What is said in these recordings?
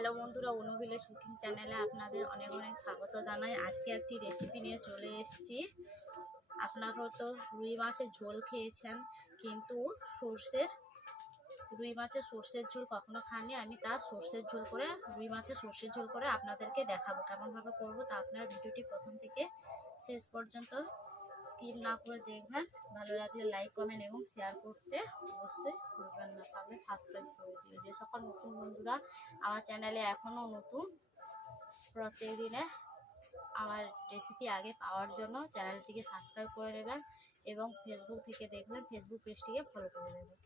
Hello বন্ধুরা অনুবিলেজ cooking চ্যানেলে আপনাদের অনেক অনেক স্বাগত জানাই। আজকে একটি রেসিপি নিয়ে চলে এসেছি। আপনারা তো রুই মাছের ঝোল খেয়েছেন, কিন্তু সর্ষের, রুই মাছের সর্ষের ঝোল কখনো খাননি। আমি তার সর্ষের ঝোল করে, রুই মাছের সর্ষের ঝোল করে আপনাদেরকে দেখাবো। কেমনভাবে করব তা আপনারা ভিডিওটি প্রথম থেকে শেষ পর্যন্ত স্কিপ না করে দেখবেন। ভালো লাগলে লাইক কমেন্ট এবং শেয়ার করতে অবশ্যই ভুলবেন না। পারলে সাবস্ক্রাইব করে দিও। যে সকল নতুন বন্ধুরা আমার চ্যানেলে এখনও নতুন, প্রত্যেক দিনে আমার রেসিপি আগে পাওয়ার জন্য চ্যানেলটিকে সাবস্ক্রাইব করে নেবেন এবং ফেসবুক থেকে দেখবেন ফেসবুক পেজটিকে ফলো করে নেবেন।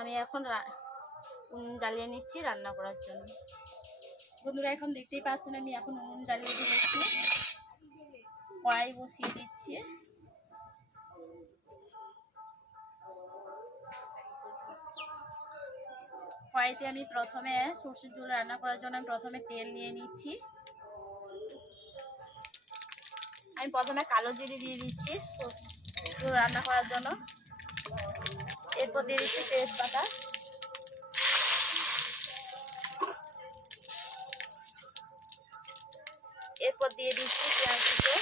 আমি এখন উনুন জ্বালিয়ে নিচ্ছি রান্না করার জন্য। বন্ধুরা, এখন দেখতেই পাচ্ছেন আমি এখন উনুন জ্বালিয়ে দিয়েছি কড়াই বসিয়ে দিচ্ছি। কড়াইতে আমি প্রথমে সর্ষের ঝোল রান্না করার জন্য আমি প্রথমে তেল নিয়ে নিচ্ছি। আমি প্রথমে কালো জিরে দিয়ে দিচ্ছি ঝোল রান্না করার জন্য। এরপর দিয়ে দিচ্ছি তেজপাতা। এরপর দিয়ে দিচ্ছি পেঁয়াজ কুচো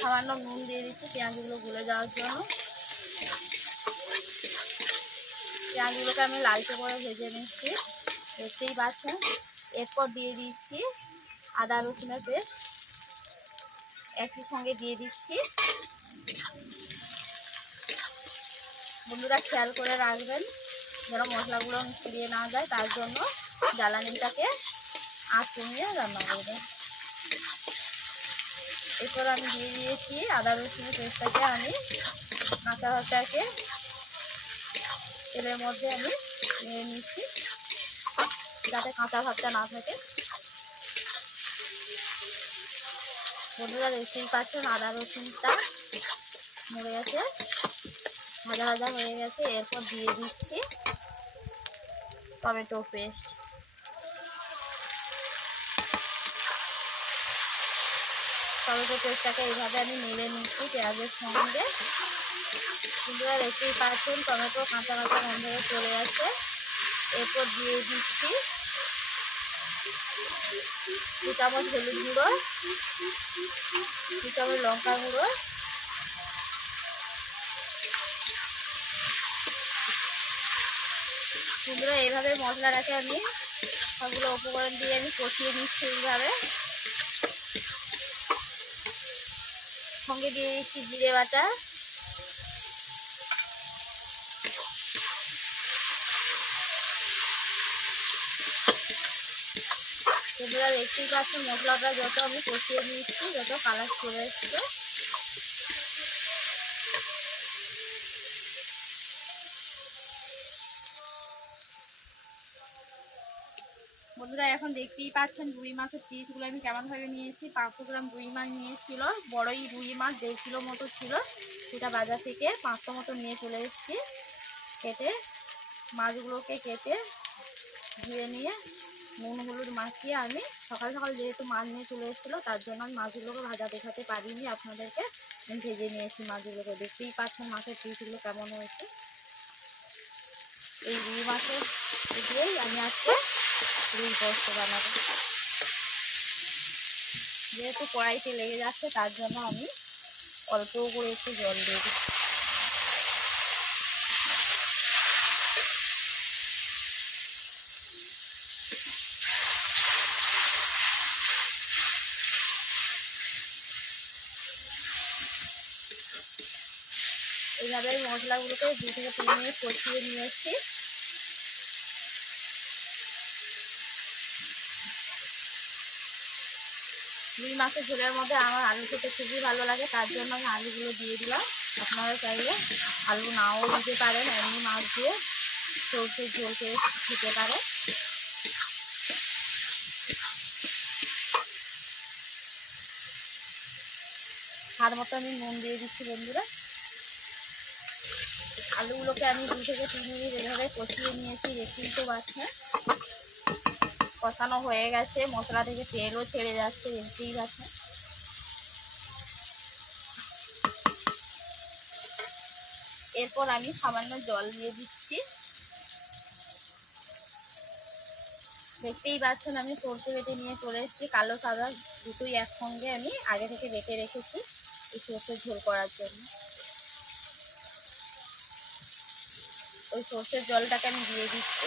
সামান্য নুন দিয়ে দিচ্ছি, পেঁয়াজগুলো গলে যাওয়ার জন্য। পেঁয়াজগুলোকে আমি লালচে করে ভেজে নিচ্ছি, দেখতেই পাচ্ছেন। এরপর দিয়ে দিচ্ছি আদা রসুনের পেস্ট। একই সঙ্গে দিয়ে দিচ্ছি। বন্ধুরা, খেয়াল করে রাখবেন, যেন মশলাগুলো ছড়িয়ে না যায়, তার জন্য জ্বালানিটাকে আঁচ কমিয়ে রান্না করবেন। এরপর আমি দিয়ে দিয়েছি আদা রসুনের পেস্টটাকে আমি কাঁচা ভাতটাকে তেলের মধ্যে আমি নিয়ে নিচ্ছি যাতে কাঁচা ভাতটা না থাকে। বন্ধুরা দেখতেই পাচ্ছেন আদা রসুনটা মরে গেছে, ভাজা ভাজা হয়ে গেছে। এরপর দিয়ে দিচ্ছি টমেটো পেস্ট। টমেটো পেস্টটাকে এইভাবে আমি মিলে নিচ্ছি পেঁয়াজের সঙ্গে। বন্ধুরা দেখতেই পাচ্ছেন, টমেটো, কাঁচা কাঁচা গন্ধ হয়ে চলে যাচ্ছে এরপর দিয়ে দিচ্ছি দু চামচ হলুদ গুঁড়ো, দু চামচ লঙ্কা গুঁড়ো। বন্ধুরা এইভাবে মশলাটাকে আমি সবগুলো উপকরণ দিয়ে আমি কষিয়ে নিচ্ছি এইভাবে। সঙ্গে দিয়ে দিচ্ছি জিরে বাটা। তোমরা দেখতেই পাচ্ছ মশলাটা যত আমি কষিয়ে নিচ্ছি যত কালার চলে এসছে বন্ধুরা এখন দেখতেই পাচ্ছেন রুই মাছের পিসগুলো আমি কেমনভাবে নিয়েছি পাঁচশো গ্রাম রুই মাছ নিয়েছিল বড়ই রুই মাছ দেড় কিলো মতো ছিল। সেটা বাজার থেকে পাঁচশো মতো নিয়ে চলে এসেছি। কেটে মাছগুলোকে কেটে ধুয়ে নিয়ে নুন, হলুদ মাখিয়ে আমি সকাল সকাল যেহেতু মাছ নিয়ে চলে এসেছিল, তার জন্য আমি মাছগুলোকে ভাজা দেখাতে পারিনি। আপনাদেরকে আমি ভেজে নিয়েছি মাছগুলোকে। দেখতেই পাচ্ছেন মাছের পিসগুলো কেমন হয়েছে। এই রুই মাছের দিয়েই আমি আজকে রুই পোস্ত বানাবো। যেহেতু কড়াইতে লেগে যাচ্ছে, তার জন্য আমি অল্প করে একটু জল দিয়ে এইভাবে মশলাগুলোকে দু থেকে তিন মিনিট কষিয়ে নিয়ে এসেছি। রুই মাছের ঝোলের মধ্যে আমার আলু খেতে খুবই ভালো লাগে, তার জন্য আমি আলুগুলো দিয়ে দিলাম। আপনারা চাইলে আলু নাও দিতে পারেন, এমনি মাছ দিয়ে সর্ষের ঝোল করে খেতে পারে। স্বাদ মতো আমি নুন দিয়ে দিচ্ছি বন্ধুরা। আলুগুলোকে আমি দু থেকে তিন মিনিট এভাবে কষিয়ে নিয়েছি, দেখতেই তো পাচ্ছেন। কষানো হয়ে গেছে, মশলা থেকে তেলও ছেড়ে যাচ্ছে, দেখতেই পাচ্ছেন। এরপর আমি সামান্য জল দিয়ে দিচ্ছি। দেখতেই পাচ্ছেন, আমি সর্ষে বেটে নিয়ে চলে এসেছি, কালো সাদা দুটোই একসঙ্গে আমি আগে থেকে বেটে রেখেছি এই সর্ষের ঝোল করার জন্য। ওই সর্ষের জলটাকে আমি দিয়ে দিচ্ছি।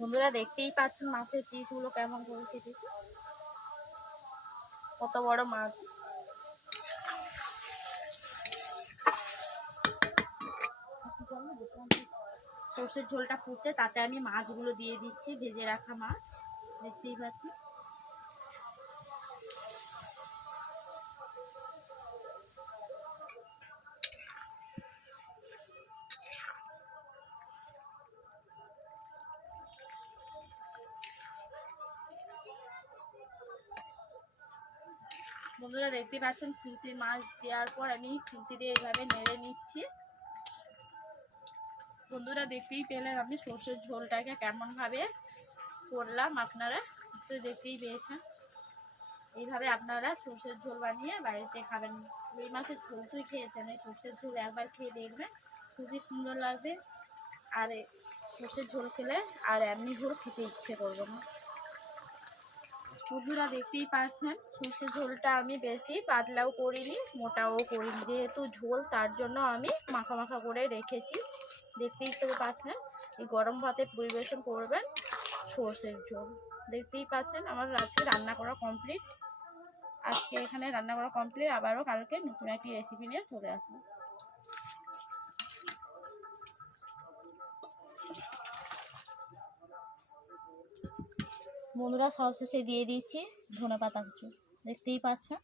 বন্ধুরা দেখতেই পাচ্ছেন মাছের পিসগুলো কেমন করে কেটেছি কত বড় মাছ। সর্ষের ঝোলটা ফুটছে, তাতে আমি মাছগুলো দিয়ে দিচ্ছি, ভেজে রাখা মাছ। দেখতেই পাচ্ছেন। বন্ধুরা দেখতে পাচ্ছেন খুন্তির মাছ দেওয়ার পর আমি খুন্তি দিয়ে এইভাবে নেড়ে নিচ্ছি। বন্ধুরা দেখতেই পেলেন আমি সর্ষের ঝোলটাকে কেমনভাবে করলাম আপনারা, তো দেখতেই পেয়েছেন। এইভাবে আপনারা সর্ষের ঝোল বানিয়ে বাড়িতে খাবেন। রুই মাছের ঝোল তুই খেয়েছেন, এই সর্ষের ঝোল একবার খেয়ে দেখবেন, খুবই সুন্দর লাগবে। আর সর্ষের ঝোল খেলে আর এমনি ঝোল খেতে ইচ্ছে করবে না। বন্ধুরা দেখতেই পাচ্ছেন। সর্ষের ঝোলটা আমি বেশি পাতলাও করিনি, মোটাও করিনি। যেহেতু ঝোল, তার জন্য আমি মাখা মাখা করে রেখেছি। দেখতেই তো পাচ্ছেন, এই গরম ভাতে পরিবেশন করবেন সর্ষের ঝোল। দেখতেই পাচ্ছেন, আমার আজকে রান্না করা কমপ্লিট আজকে এখানে রান্না করা কমপ্লিট আবারও কালকে নতুন একটি রেসিপি নিয়ে চলে আসব। বন্ধুরা সবশেষে দিয়ে দিয়েছি ধনে পাতা কুচু দেখতেই পাচ্ছেন